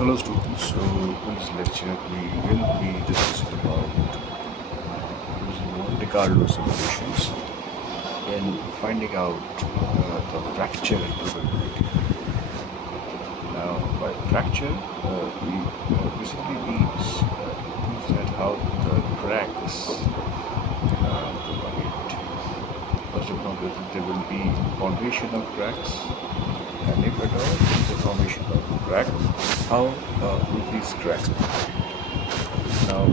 Hello students, so in this lecture we will be discussing about using Monte Carlo simulations in finding out the fracture probability. Now by fracture we basically means that how the cracks propagate. First of all there will be formation of cracks, and if at all there is a formation of crack, how will these cracks propagate? Now,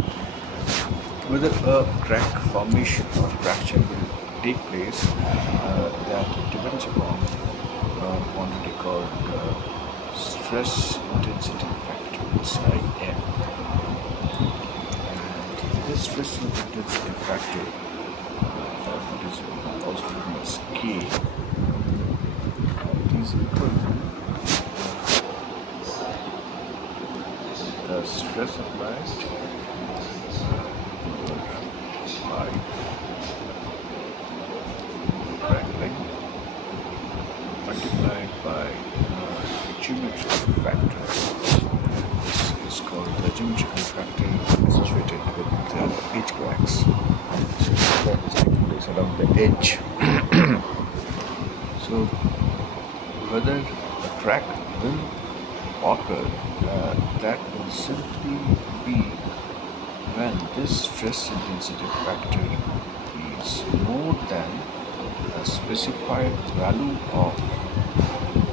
whether a crack formation or fracture will take place, that depends upon a quantity called stress intensity factor, SIF. And this stress intensity factor, it is also known as K, it is equal to the stress applied by crack length multiplied by geometrical factor. This is called the geometrical factor associated with edge cracks. So that is taking place along the edge. So whether a crack will occur, that will simply be when this stress intensity factor is more than a specified value of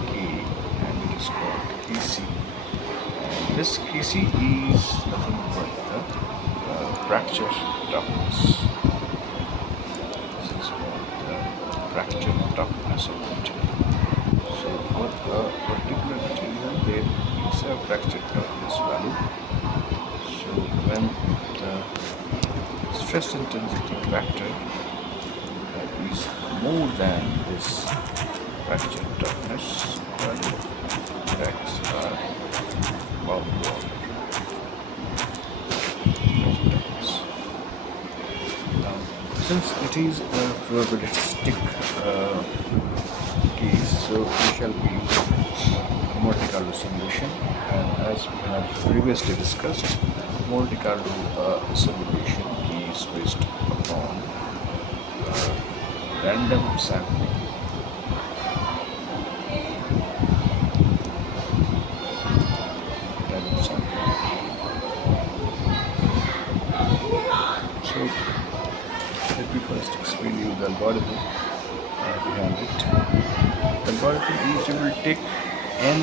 K, and it is called Kc. And this Kc is nothing but the fracture toughness. This is called the fracture toughness of material. So for a particular material there is a fracture toughness value. So when the stress intensity factor is more than this fracture toughness value, cracks are bound to occur. Now, since it is a probabilistic case, so we shall be using a Monte Carlo simulation, and as we have previously discussed, Monte Carlo simulation is based upon random sampling. So let me first explain you the algorithm behind it. The algorithm is you will take n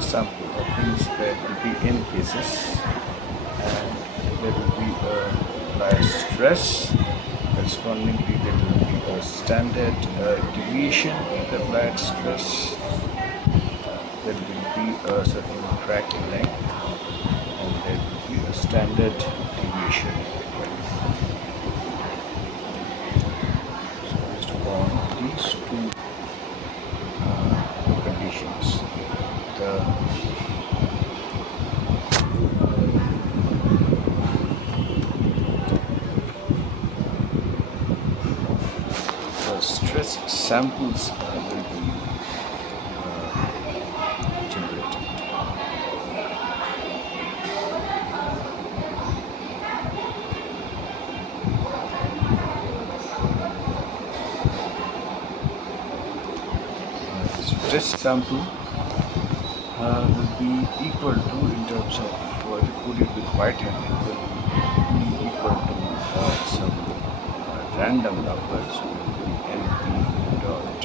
sample, that means there will be n cases, and there will be a applied stress. Correspondingly, there will be a standard deviation in the applied stress. There will be a certain crack length, and there will be a standard deviation in the crack. So based upon these two conditions, the stress samples will be generated. Stress sample will be equal to, in terms of if you put it with white hand, it will be equal to some random number. So it will be np dot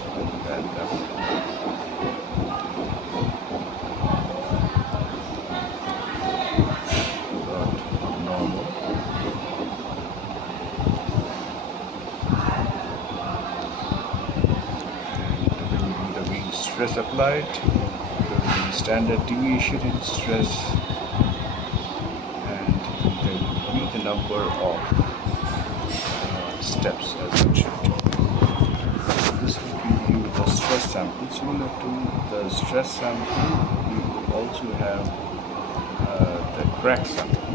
random dot normal stress applied, there will be standard deviation in stress, and there will be the number of steps as mentioned. This will give you the stress sample. Similar to the stress sample, we will also have the crack sample.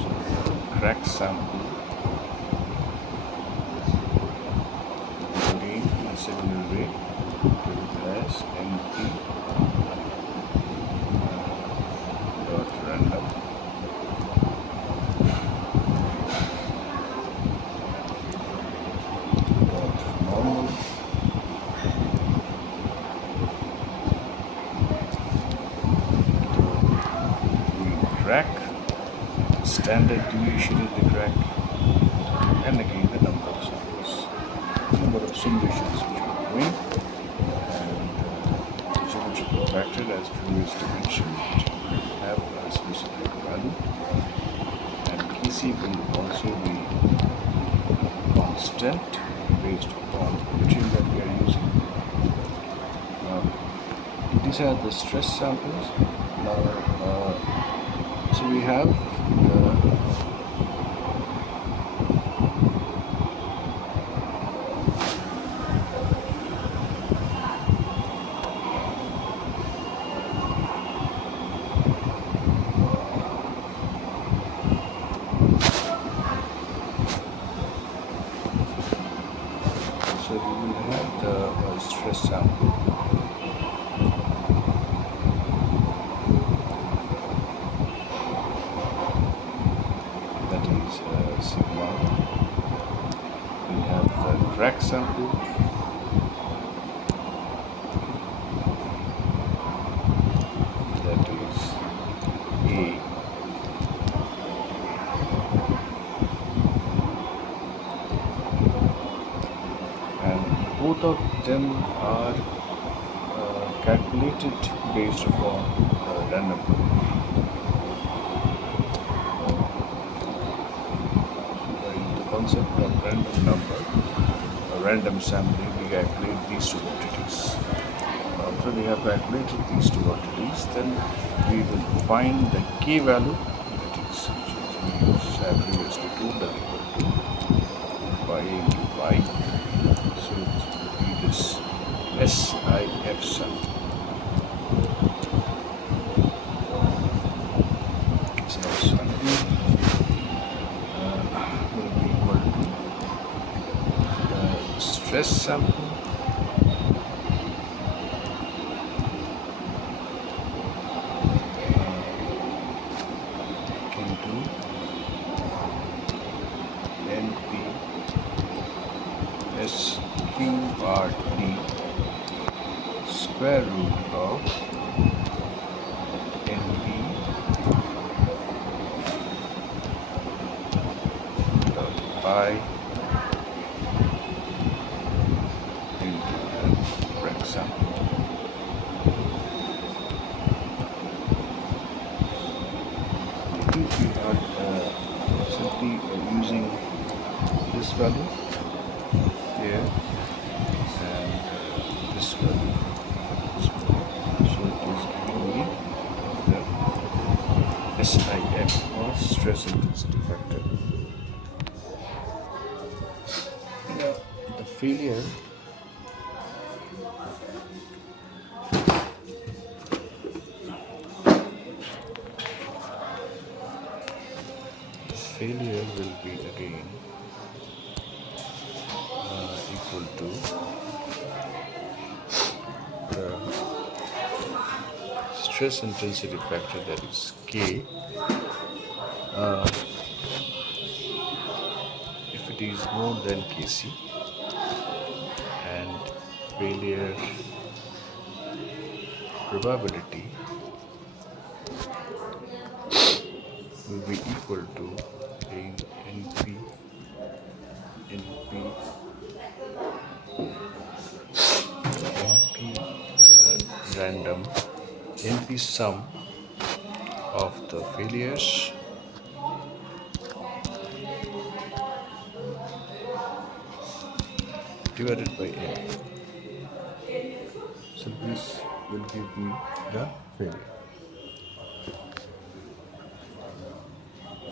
So the crack sample again in a similar way, as standard deviation in the crack, and again the number of samples, number of simulations which we are doing, and the geometrical factor as previously mentioned will have a specific value, and Kc will also be constant based upon the material that we are using. These are the stress samples. Now, so we have so we will have the stress sample. That is sigma. We have the crack sample. That is A. And both of them are calculated based upon random. The concept of random number, random sampling, we calculate these two quantities. After we have calculated these two quantities, then we will find the k value, that is, which we have previously told as equal to pi into pi. So this will be this SIF sample. So sample will be equal to the stress sample into NP SQRT square root of NP dot pi into the crack sample. If we are simply using this value here and this value, so it is giving me the SIF or stress intensity factor. Now, the failure will be again equal to the stress intensity factor, that is K. If it is more than Kc, and failure probability will be equal to NP random NP sum of the failures divided by N. So this will give me the failure.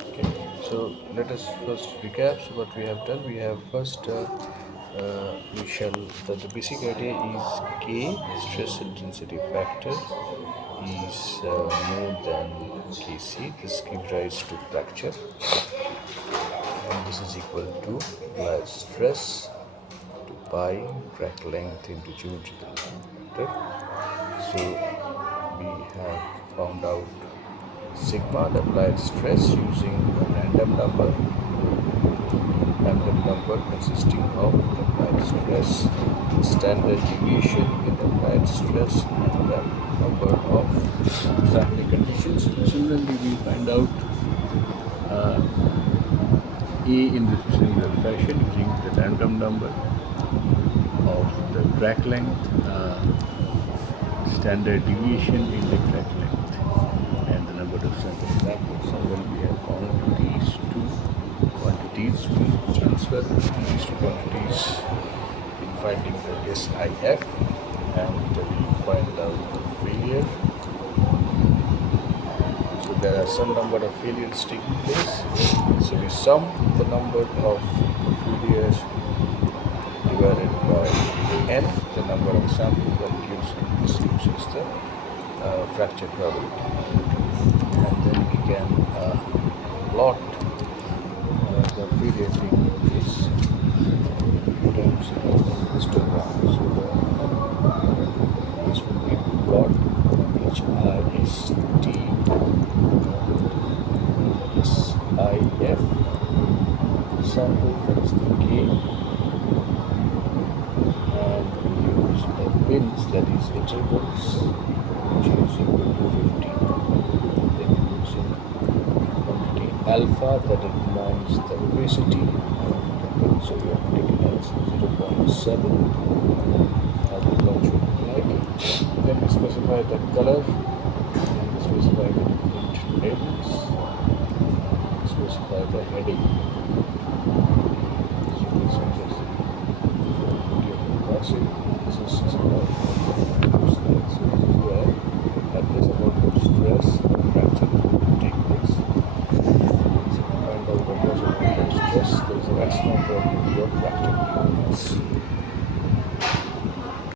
Okay, so let us first recap. So what we have done, we have first the basic idea is K, stress intensity factor, is more than Kc. This gives rise to fracture, and this is equal to applied stress to pi crack length into geometrical factor. So we have found out sigma, the applied stress, using a random number consisting of the applied stress, the standard deviation in the applied stress, and the number of sampling conditions. Similarly, we find out A in the similar fashion using the random number of the crack length, standard deviation in the crack length, and the number of sample samples. So when we have quantities, two quantities, we transfer these two quantities in finding the SIF, and we find out the failure. So there are some number of failures taking place. So we sum the number of failures divided by n, the number of samples, that gives us the fracture probability, and then we can plot the failure taking place in terms of histogram. So this will be plot HIST SIF sample, that is the K, and we use the bins, that is intervals, which is equal to 15. Then using quantity alpha, that determines the opacity of the bin. So we have taken as 0.7 as the plot should look like. Then we specify the color, and we specify the different labels, and we specify the heading. So this is just crossing. This is about so this is where at this amount of stress the fracture is going to take place. So we find out what was the amount of stress, there is a maximum probability of fracture taking place.